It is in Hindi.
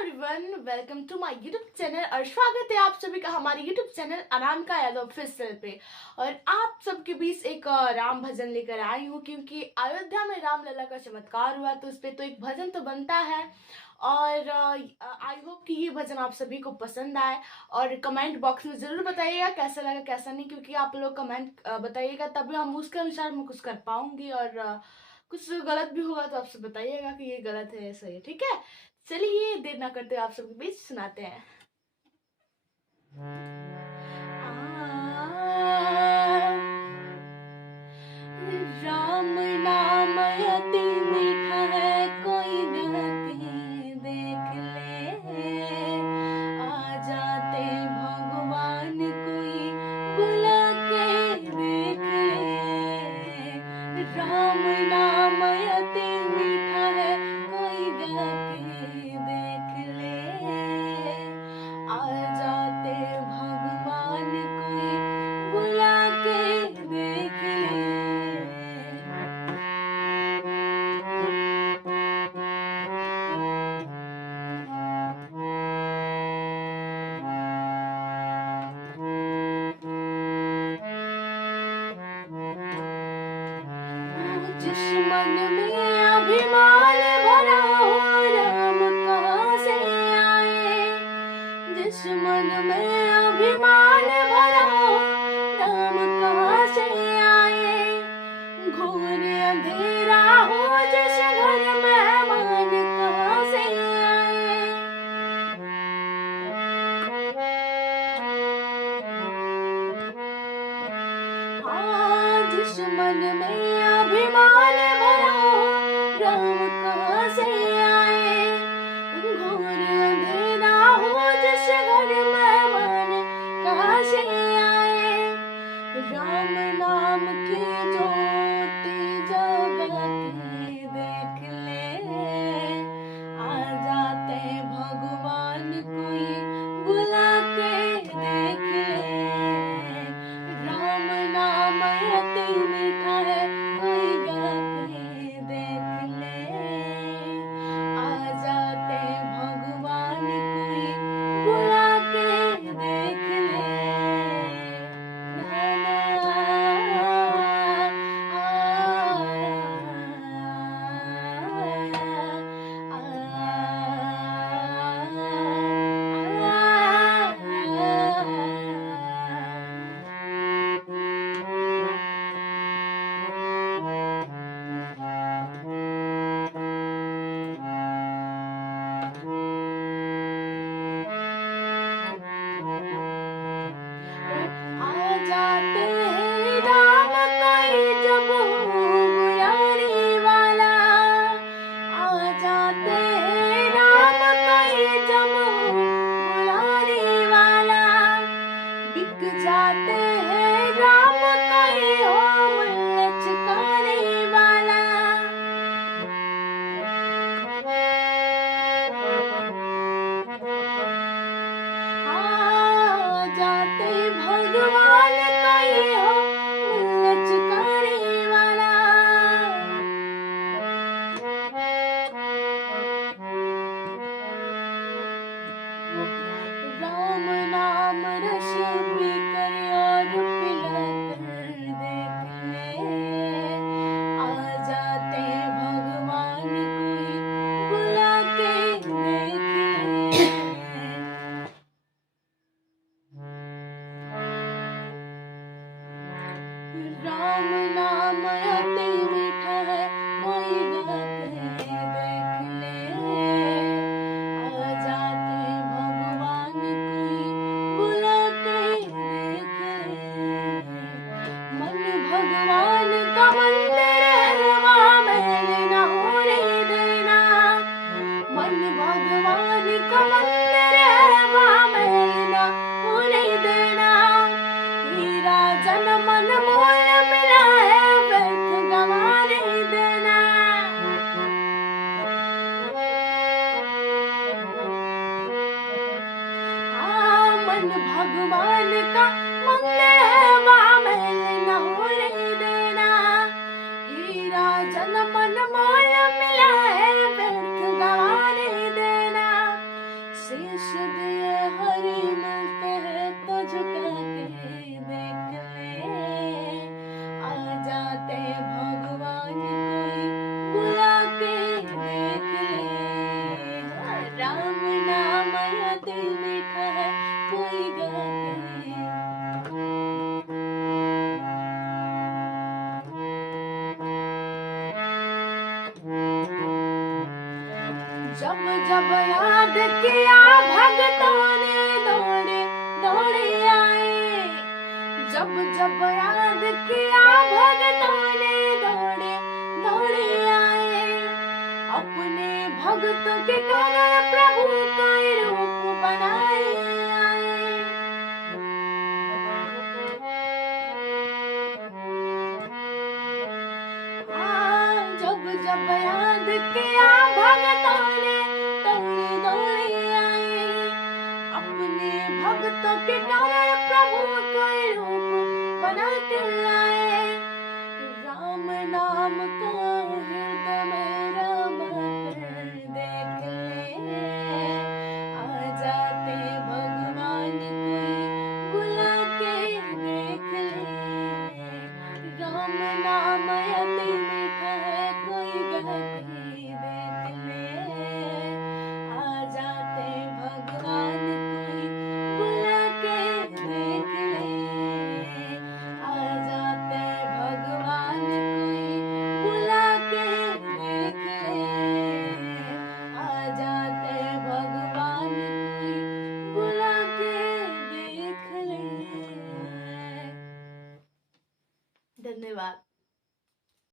Everyone, welcome to my YouTube channel और स्वागत है आप सभी का हमारे YouTube channel Anamika Yadav official पे। और आप सबके बीच एक राम भजन लेकर आई हूँ, क्योंकि अयोध्या में रामलला का चमत्कार हुआ तो उस पर तो एक भजन तो बनता है। और आई होप कि ये भजन आप सभी को पसंद आए। और कमेंट बॉक्स में ज़रूर बताइएगा कैसा लगा कैसा नहीं, क्योंकि आप लोग कमेंट बताइएगा तभी हम उसके अनुसार मैं कुछ कर पाऊंगी। और कुछ गलत भी होगा तो आपसे बताइएगा कि ये गलत है, सही है, ठीक है। चलिए देर ना करते आप सबके बीच सुनाते हैं। राम नाम अति मीठा है, कोई गा के देख ले। आ जाते भगवान कोई बुला के देख ले। राम नाम अति मीठा है, कोई गा के देख ले। आ जाते भगवान कोई बुला के देख ले। जिस मन में अभिमान भरा हो, राम कहाँ से आए। जिस मन में अभिमान भरा हो, राम कहाँ से आए। घोर अंधेरा हो जिस घर मेहमान कहाँ से आए। हाँ, जिस मन में अभिमान भरा हो, राम कहाँ से आए। घोर अंधेरा हो जिस घर मेहमान कहाँ से आए। राम नाम की ज्योति जगा के देख ले। आ जाते भगवान कोई बुला के देख ले। राम नाम अति मीठा है, कोई गा के देख ले। आ जाते भगवान कोई बुला के देख ले। आ जाते हैं राम कोई जब बुलाने वाला। आ जाते हैं राम कोई जब बुलाने वाला। बिक जाते हैं राम कोई हो लचकाने वाला। आ जाते भगवान कोई हो लचकाने वाला। राम नाम रस पी कर और पिला कर देख ले। आ जाते भगवान कोई बुला के देख ले। राम नाम अति मीठा है, कोई गा के देख ले। आ जाते भगवान कोई बुला के देख ले। मन भगवान का मंदिर है, वहाँ मैल न होने देना। मन भगवान का मंदिर है, वहाँ मैल न होने देना। हीरा जन मन मोल मिला है, व्यर्थ गंवाने देना। हाँ, मन भगवान का मंदिर है, वहाँ मैल न होने देना। हीरा जन मन मोल मिला है, व्यर्थ गंवाने देना। कोई गाते। जब जब याद किया भगतों ने दौड़े दौड़े आए। जब जब याद किया भगतों ने दौड़े दौड़े आए। अपने भक्तों के कारण प्रभु का रूप बनाए आए। जब जब याद किया भगतों ने दौड़े दौड़े आए। अपने भक्तों के कारण प्रभु का रूप बना के आए। राम नाम